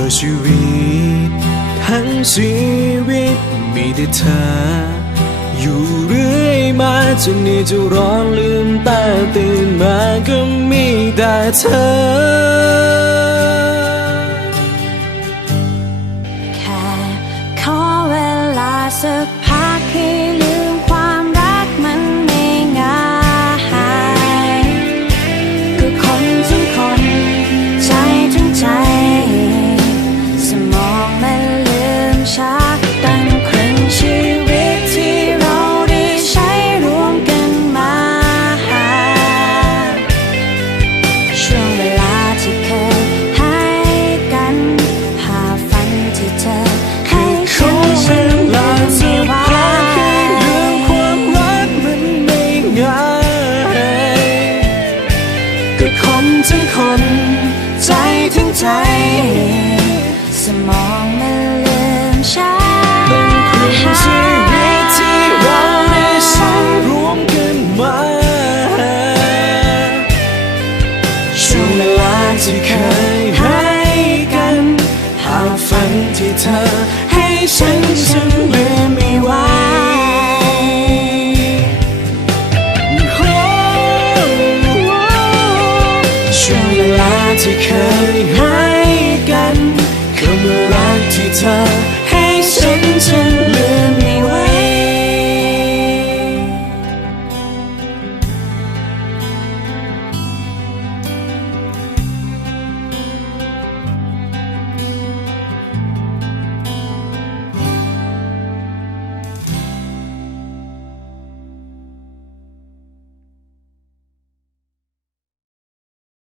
ก็ชีวิต ทั้งชีวิตมีแต่เธอ อยู่เรื่อยมาจนนี่จะร้อนลืมตาตื่นมาก็มีแต่เธอ แค่ขอเวลาสัก ใจ สมองมันลืมช้าเป็นครึ่งชีวิตที่เราได้ใช้างรวมกันมาช่วงเวลาที่เคยให้กันหาฝันที่เธอให้ฉันฉันลืมไม่ไหว ช่วงเวลาที่เคยให้กันคำรักที่เธอ